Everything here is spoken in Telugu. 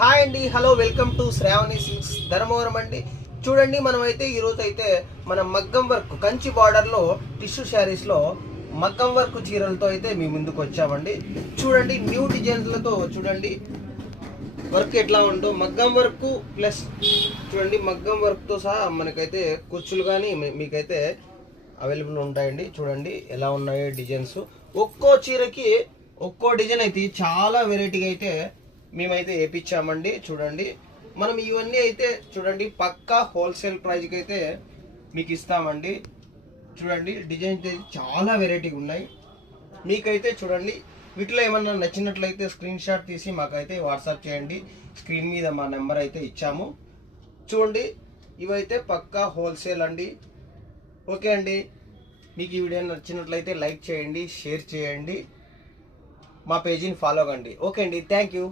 హాయ్ అండి, hello, welcome to Shravani silks Dharmavaram అండి. చూడండి, మనమైతే ఈరోజు అయితే మన మగ్గం వర్క్ కంచి బార్డర్లో టిష్యూ శారీస్లో మగ్గం వర్క్ చీరలతో అయితే మీ ముందుకు వచ్చామండి. చూడండి, న్యూ డిజైన్లతో చూడండి వర్క్ ఎట్లా ఉందో మగ్గం వర్క్ ప్లస్ చూడండి మగ్గం వర్క్తో సహా మనకైతే కుర్చీలు కానీ మీకైతే అవైలబుల్ ఉంటాయండి. చూడండి ఎలా ఉన్నాయో డిజైన్స్. ఒక్కో చీరకి ఒక్కో డిజైన్ అయితే చాలా వెరైటీగా అయితే మేమైతే వేయించామండి. చూడండి, మనం ఇవన్నీ అయితే చూడండి పక్కా హోల్సేల్ ప్రైస్కి అయితే మీకు ఇస్తామండి. చూడండి, డిజైన్స్ అయితే చాలా వెరైటీగా ఉన్నాయి. మీకైతే చూడండి వీటిలో ఏమన్నా నచ్చినట్లయితే స్క్రీన్ షాట్ తీసి మాకైతే వాట్సాప్ చేయండి. స్క్రీన్ మీద మా నెంబర్ అయితే ఇచ్చాము. చూడండి, ఇవైతే పక్కా హోల్సేల్ అండి. ఓకే అండి, మీకు ఈ వీడియో నచ్చినట్లయితే లైక్ చేయండి, షేర్ చేయండి, మా పేజీని ఫాలో కండి. ఓకే అండి, థ్యాంక్ యూ.